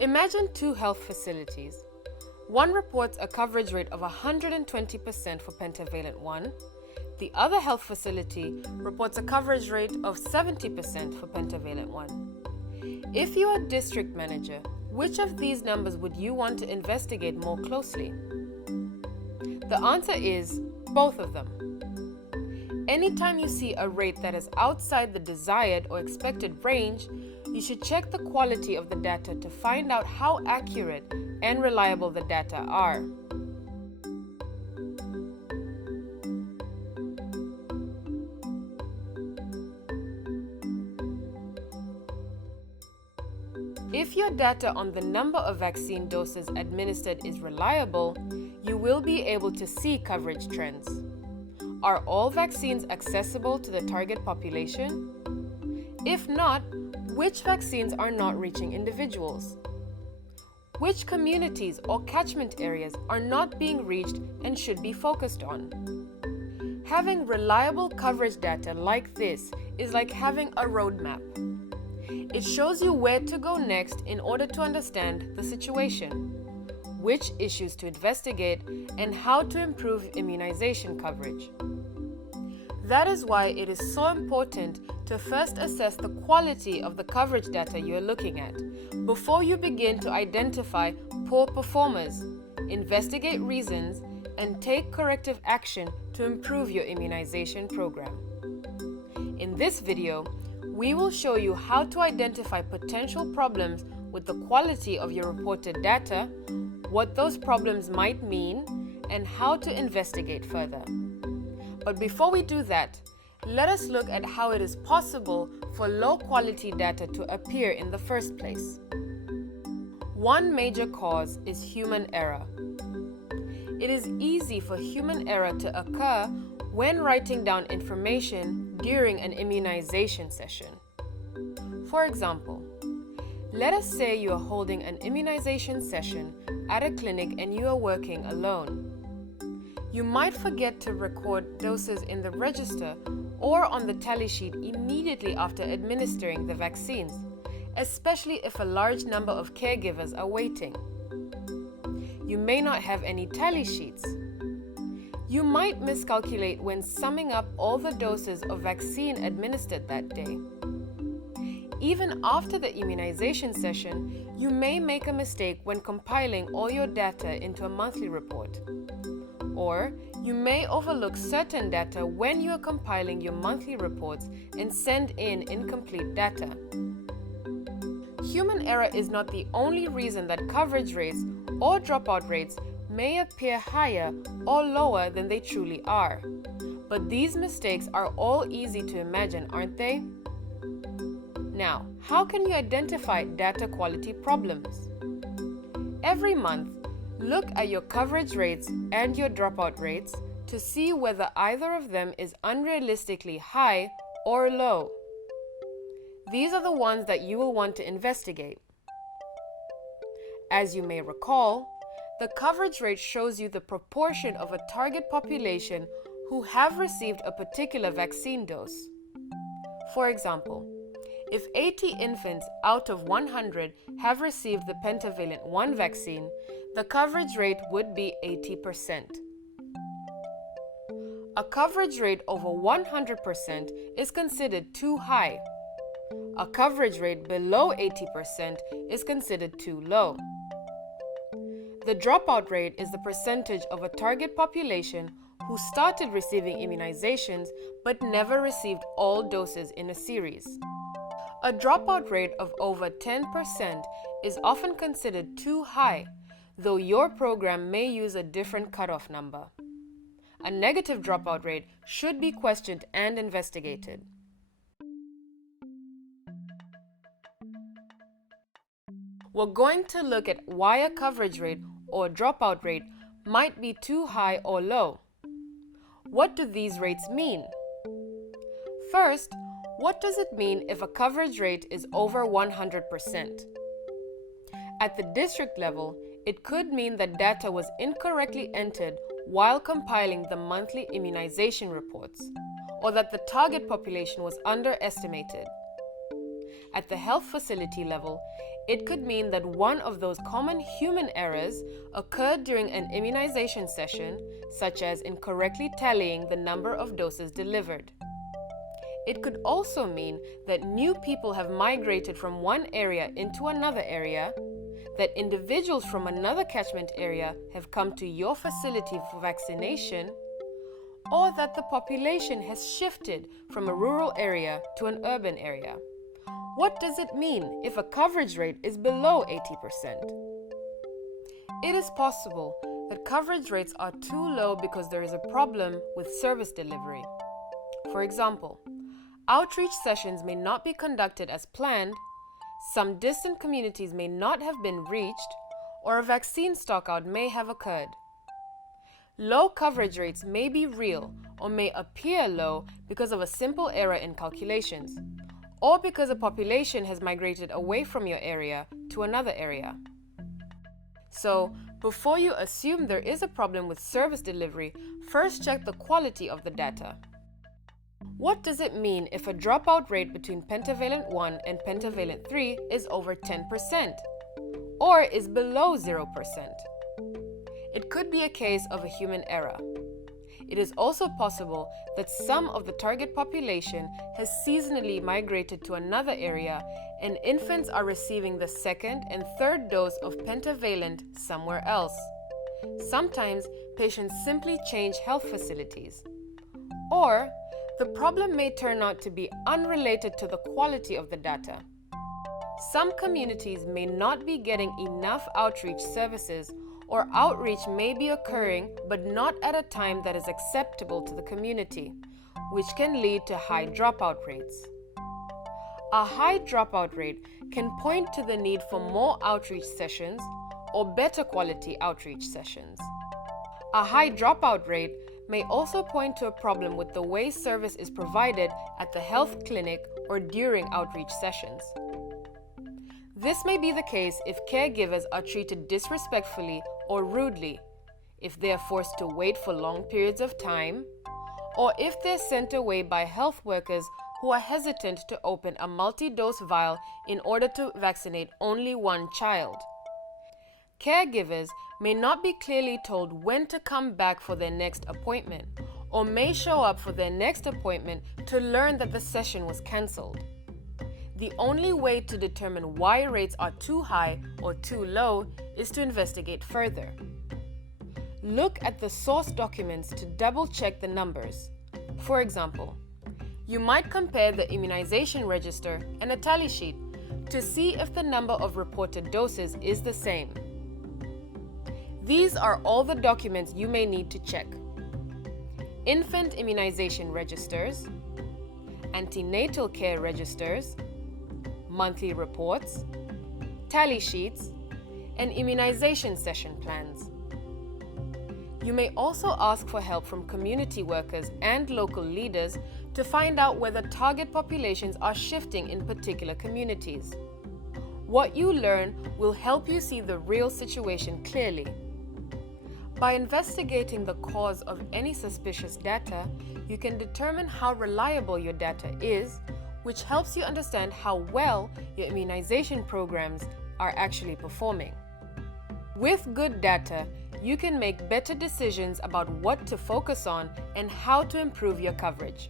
Imagine two health facilities. One reports a coverage rate of 120% for pentavalent 1. The other health facility reports a coverage rate of 70% for pentavalent 1. If you are district manager, which of these numbers would you want to investigate more closely? The answer is both of them. Anytime you see a rate that is outside the desired or expected range, you should check the quality of the data to find out how accurate and reliable the data are. If your data on the number of vaccine doses administered is reliable, you will be able to see coverage trends. Are all vaccines accessible to the target population? If not, which vaccines are not reaching individuals? Which communities or catchment areas are not being reached and should be focused on? Having reliable coverage data like this is like having a roadmap. It shows you where to go next in order to understand the situation, which issues to investigate, and how to improve immunization coverage. That is why it is so important to first assess the quality of the coverage data you are looking at before you begin to identify poor performers, investigate reasons, and take corrective action to improve your immunization program. In this video, we will show you how to identify potential problems with the quality of your reported data, what those problems might mean, and how to investigate further. But before we do that, let us look at how it is possible for low-quality data to appear in the first place. One major cause is human error. It is easy for human error to occur when writing down information during an immunization session. For example, let us say you are holding an immunization session at a clinic and you are working alone. You might forget to record doses in the register or on the tally sheet immediately after administering the vaccines, especially if a large number of caregivers are waiting. You may not have any tally sheets. You might miscalculate when summing up all the doses of vaccine administered that day. Even after the immunization session, you may make a mistake when compiling all your data into a monthly report. Or you may overlook certain data when you are compiling your monthly reports and send in incomplete data. Human error is not the only reason that coverage rates or dropout rates may appear higher or lower than they truly are. But these mistakes are all easy to imagine, aren't they? Now, how can you identify data quality problems? Every month, look at your coverage rates and your dropout rates to see whether either of them is unrealistically high or low. These are the ones that you will want to investigate. As you may recall, the coverage rate shows you the proportion of a target population who have received a particular vaccine dose. For example, if 80 infants out of 100 have received the pentavalent 1 vaccine, the coverage rate would be 80%. A coverage rate over 100% is considered too high. A coverage rate below 80% is considered too low. The dropout rate is the percentage of a target population who started receiving immunizations but never received all doses in a series. A dropout rate of over 10% is often considered too high, though your program may use a different cutoff number. A negative dropout rate should be questioned and investigated. We're going to look at why a coverage rate or dropout rate might be too high or low. What do these rates mean? First, what does it mean if a coverage rate is over 100%? At the district level, it could mean that data was incorrectly entered while compiling the monthly immunization reports, or that the target population was underestimated. At the health facility level, it could mean that one of those common human errors occurred during an immunization session, such as incorrectly tallying the number of doses delivered. It could also mean that new people have migrated from one area into another area, that individuals from another catchment area have come to your facility for vaccination, or that the population has shifted from a rural area to an urban area. What does it mean if a coverage rate is below 80%? It is possible that coverage rates are too low because there is a problem with service delivery. For example, outreach sessions may not be conducted as planned, some distant communities may not have been reached, or a vaccine stockout may have occurred. Low coverage rates may be real or may appear low because of a simple error in calculations, or because a population has migrated away from your area to another area. So, before you assume there is a problem with service delivery, first check the quality of the data. What does it mean if a dropout rate between pentavalent 1 and pentavalent 3 is over 10% or is below 0%? It could be a case of a human error. It is also possible that some of the target population has seasonally migrated to another area and infants are receiving the second and third dose of pentavalent somewhere else. Sometimes patients simply change health facilities. Or the problem may turn out to be unrelated to the quality of the data. Some communities may not be getting enough outreach services, or outreach may be occurring but not at a time that is acceptable to the community, which can lead to high dropout rates. A high dropout rate can point to the need for more outreach sessions or better quality outreach sessions. A high dropout rate may also point to a problem with the way service is provided at the health clinic or during outreach sessions. This may be the case if caregivers are treated disrespectfully or rudely, if they are forced to wait for long periods of time, or if they're sent away by health workers who are hesitant to open a multi-dose vial in order to vaccinate only one child. Caregivers may not be clearly told when to come back for their next appointment, or may show up for their next appointment to learn that the session was cancelled. The only way to determine why rates are too high or too low is to investigate further. Look at the source documents to double-check the numbers. For example, you might compare the immunization register and a tally sheet to see if the number of reported doses is the same. These are all the documents you may need to check: infant immunization registers, antenatal care registers, monthly reports, tally sheets, and immunization session plans. You may also ask for help from community workers and local leaders to find out whether target populations are shifting in particular communities. What you learn will help you see the real situation clearly. By investigating the cause of any suspicious data, you can determine how reliable your data is, which helps you understand how well your immunization programs are actually performing. With good data, you can make better decisions about what to focus on and how to improve your coverage.